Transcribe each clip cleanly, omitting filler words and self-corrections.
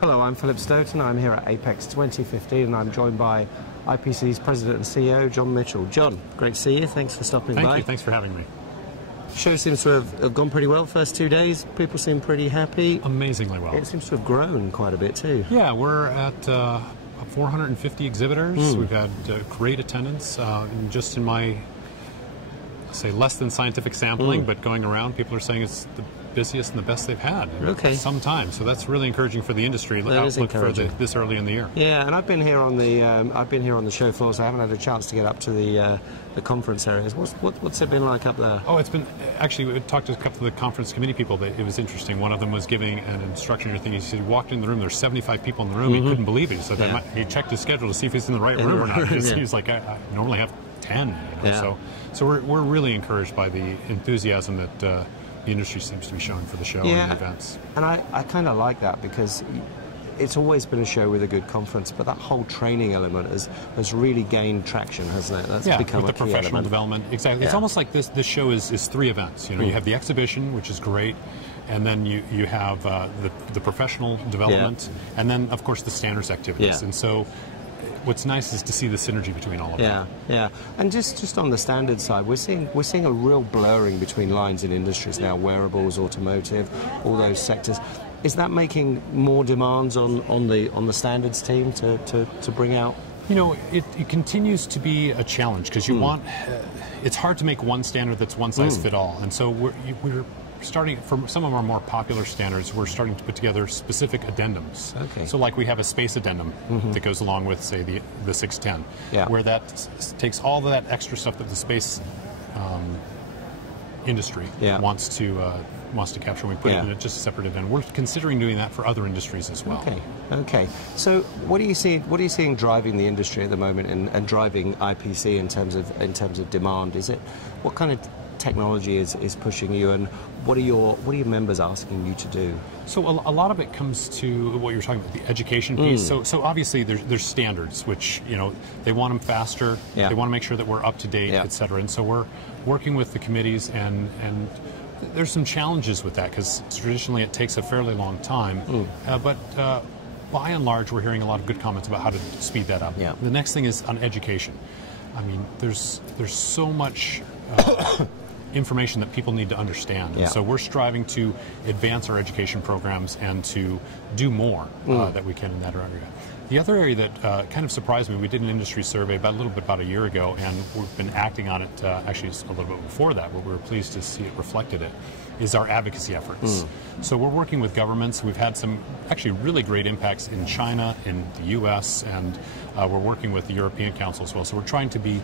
Hello, I'm Philip Stoughton. I'm here at Apex 2015 and I'm joined by IPC's President and CEO, John Mitchell. John, great to see you. Thanks for stopping by. Thank you. Thanks for having me. Show seems to have gone pretty well first 2 days. People seem pretty happy. Amazingly well. It seems to have grown quite a bit too. Yeah, we're at 450 exhibitors. We've had great attendance. Just in my, say, less than scientific sampling, but going around, people are saying it's the busiest and the best they've had for some time. So that's really encouraging for the industry. That is encouraging. For this early in the year. Yeah, and I've been here on the show floor, so I haven't had a chance to get up to the conference areas. What's it been like up there? Oh, it's been actually. We talked to a couple of the conference committee people. It was interesting. One of them was giving an instruction or thing. He said he walked in the room. There's 75 people in the room. He couldn't believe it. He said he checked his schedule to see if he's in the right room or not. He was like, I normally have 10. So we're really encouraged by the enthusiasm that the industry seems to be showing for the show and the events. And I kind of like that because it's always been a show with a good conference, but that whole training element has really gained traction, hasn't it? That's become with the professional development. Exactly. Yeah. It's almost like this show is 3 events. You know, you have the exhibition, which is great, and then you have the professional development, and then of course the standards activities. And so what's nice is to see the synergy between all of them. Yeah. And just on the standard side, we're seeing a real blurring between lines in industries now, wearables, automotive, all those sectors. Is that making more demands on the standards team to bring out? You know, it continues to be a challenge because you want. It's hard to make one standard that's one size fit all, and so we're starting from some of our more popular standards. We're starting to put together specific addendums. Okay. So, like we have a space addendum that goes along with, say, the 610, where that takes all that extra stuff that the space industry wants to capture. And we put it in just a separate addendum. We're considering doing that for other industries as well. Okay. So, what are you seeing driving the industry at the moment and driving IPC in terms of demand? Is it what kind of technology is pushing you, and what are your members asking you to do? So a lot of it comes to what you're talking about, the education piece. So obviously there's standards, which they want them faster. They want to make sure that we're up to date, et cetera. And so we're working with the committees, and there's some challenges with that because traditionally it takes a fairly long time. But by and large, we're hearing a lot of good comments about how to speed that up. The next thing is on education. I mean, there's so much information that people need to understand. So we're striving to advance our education programs and to do more that we can in that area. The other area that kind of surprised me, we did an industry survey about a year ago, and we've been acting on it actually a little bit before that, but we were pleased to see it reflected is our advocacy efforts. So we're working with governments. We've had some actually really great impacts in China, in the U.S., and we're working with the European Council as well. So we're trying to be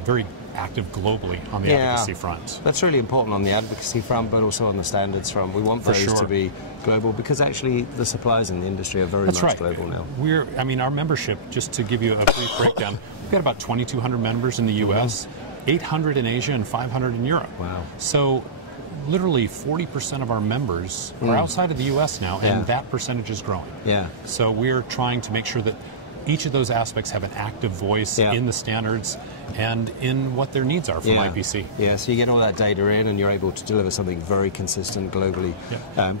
very active globally on the advocacy front. That's really important on the advocacy front, but also on the standards front. We want those to be global because actually the suppliers in the industry are very much global now. Our membership, just to give you a brief breakdown, we've got about 2,200 members in the U.S., 800 in Asia, and 500 in Europe. Wow. So literally 40% of our members are outside of the U.S. now, and that percentage is growing. So we're trying to make sure that each of those aspects have an active voice in the standards and in what their needs are from IPC. So you get all that data in and you're able to deliver something very consistent globally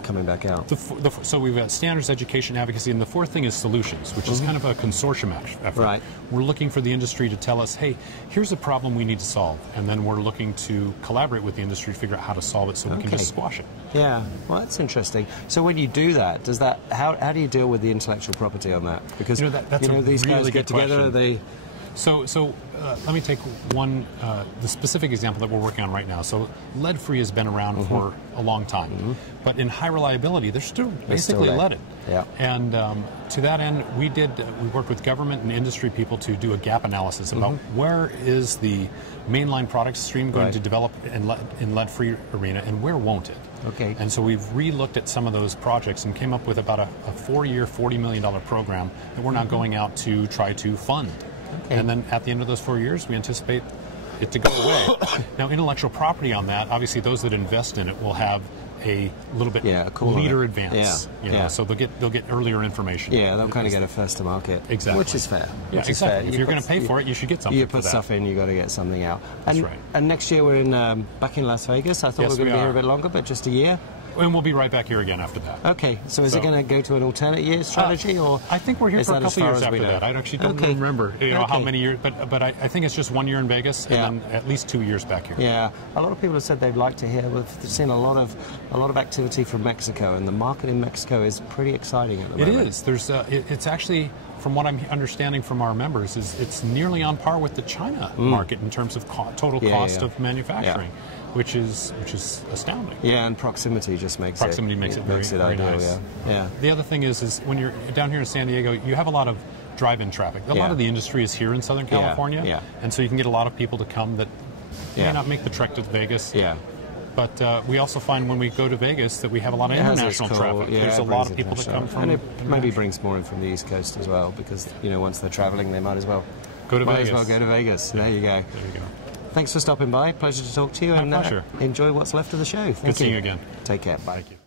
coming back out. So we've got standards, education, advocacy, and the fourth thing is solutions, which is kind of a consortium effort. We're looking for the industry to tell us, hey, here's a problem we need to solve, and then we're looking to collaborate with the industry to figure out how to solve it so we can just squash it. Well, that's interesting. So when you do that, how do you deal with the intellectual property on that? Because that's these really guys get together, So let me take the specific example that we're working on right now. So lead-free has been around for a long time, but in high reliability, they're still basically leaded. And to that end, we worked with government and industry people to do a gap analysis about where is the mainline product stream going to develop in lead-free arena, and where won't it? And so we've re-looked at some of those projects and came up with about a 4-year, $40 million program that we're now going out to try to fund. And then at the end of those 4 years, we anticipate it to go away. Now, intellectual property on that, obviously those that invest in it will have a little bit leader advance. So they'll get earlier information. They'll kind of get a first to market. Exactly. Which is fair. Exactly. If you're going to pay for it, you should get something. You put stuff in, you got to get something out. That's right. And next year we're back in Las Vegas. I thought we were going to be here a bit longer, but just a year. And we'll be right back here again after that. Okay, so is it going to go to an alternate year strategy, or I think we're here for a couple years after that. I actually don't remember how many years, but I think it's just 1 year in Vegas and then at least 2 years back here. Yeah, a lot of people have said they'd like to hear. We've seen a lot of activity from Mexico, and the market in Mexico is pretty exciting at the moment. It is. There's it's actually, from what I'm understanding from our members, it's nearly on par with the China market in terms of total cost of manufacturing. Which is astounding. Yeah, and proximity just makes it very ideal. nice. Yeah. The other thing is when you're down here in San Diego, you have a lot of drive-in traffic. A lot of the industry is here in Southern California, and so you can get a lot of people to come that may not make the trek to Vegas. Yeah. But we also find when we go to Vegas that we have a lot of international traffic. There's a lot of people that come from. And it maybe brings more in from the East Coast as well, because once they're traveling, they might as well go to Vegas. Yeah. There you go. Thanks for stopping by. Pleasure to talk to you. My pleasure. Enjoy what's left of the show. Good seeing you again. Take care. Bye. Thank you.